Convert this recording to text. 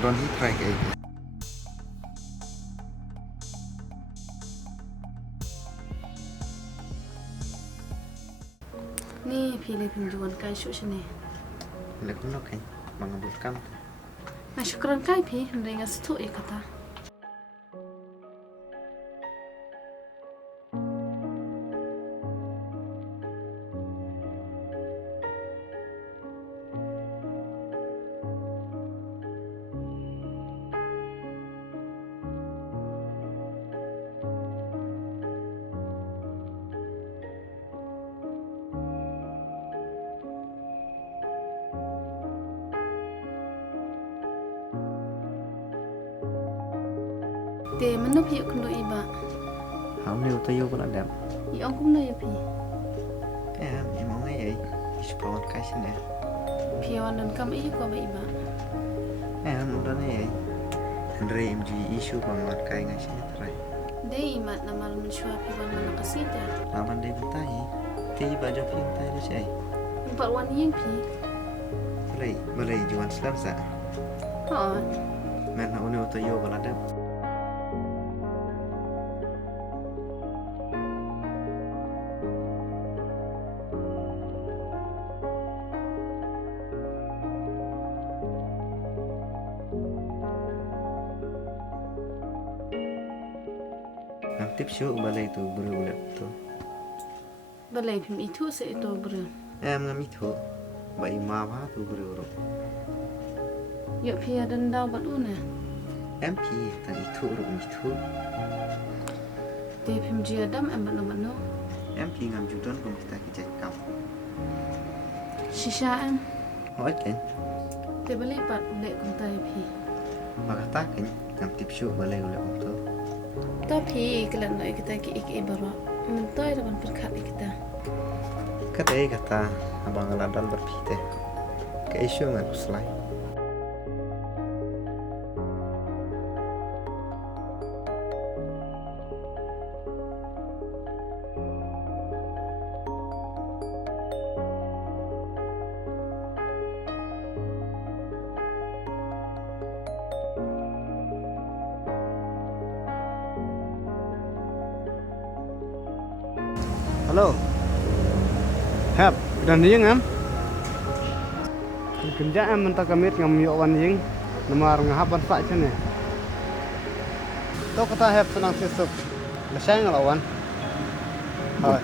Kadon hi try ke. Ni pilih pinjuan kai su sini. Lekun nok kan mangabul kam. Nah syukuran kai pi ringa setu kata. Te mana pi kundo iba. Hau neu tayo pala dam. I ong kum na pi. Emang ai ispawan kai sini. Pi wan dan kam i ko ba iba. Udah nih. Andre MG isu banget kai ngai sini try. Dei imat na mal menshua pi wan mana kasita. Laman dei butai. Ti baju pi butai ni sai. Empat wan yeng pi. Balei juan selam sa. Oh. Men hau neu tayo pala dam. Tip syuk balai tu berulat tu. Balai pim itu se itu ber. Ngam itu. Bai ma ba tu beruruk. Yuk pi dan dau bat una. MP tan itu ru itu. Te pim ji adam am bat no. MP ngam judan kum kita kijak kam. Shisha am. Hoi kan. Te balai pat lek kum tai pi. Makata kan ngam tip syuk balai ulat tu. Tapi kalau nak kita iki ibarat mentai dengan perkat kita. Kadai kata abang ladal berpite. Ke isu ngan uslai. Halo. Hap, dan yeng am. Kerja am mentah kamit ngam yo wan yeng. Nomor ngahap ban sak sini. To kata hap senang sesuk. Lesai ngelawan. Hai.